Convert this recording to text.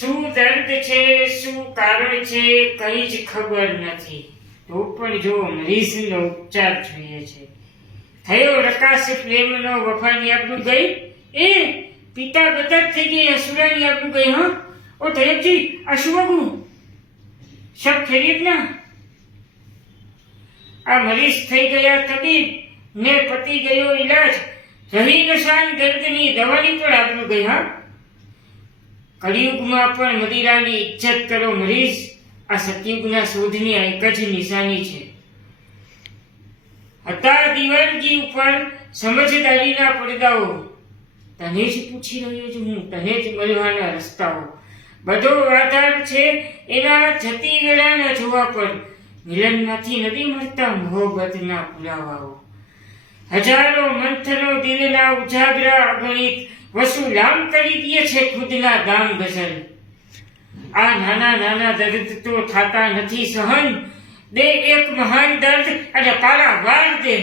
શું દર્દ છે? શું કારણ છે? કઈ જ ખબર નથી. તો પણ જો મરીઝનો ઉપચાર જોઈએ છે. થયો રકાશ પ્રેમનો વફાની આપણું ગઈ? એ, પિતા બધા થઈ ગઈ, અસુરાની આપણું ગઈ, હા? ઓ ધયકજી આ શું વાગું સબ ખેરીત ના? આ મરીઝ થઈ ગયા તબીબ. ને પતી ગયો ઈલાજ. રહી નશાન દર્દની દવાની પણ આપણું ગઈ, હા? કળિયુગમાં પણ મદિરાની ઇજ્જત કરો મરીઝ આ સતયુગના શોધની એક જ નિશાની છે. હતા દીવાનગી ઉપર સમજદારીના પડદાઓ. તને જ પૂછી રહ્યો છું હું, તને જ મળવાના રસ્તાઓ. બધો આધાર છે એના જતી વેળાના જોવા પર. મિલનમાંથી નથી મળતા મોહબ્બતના પુરાવાઓ. હજારો મંથનો દિલના ઉજાગરા અગણિત વસૂલામ કરી દે છે ખુદના ગામ ગઝલ આ નાના નાના દર્દ તો થતા નથી સહન. દે એક મહાન દર્દ અને પારા વાર દે.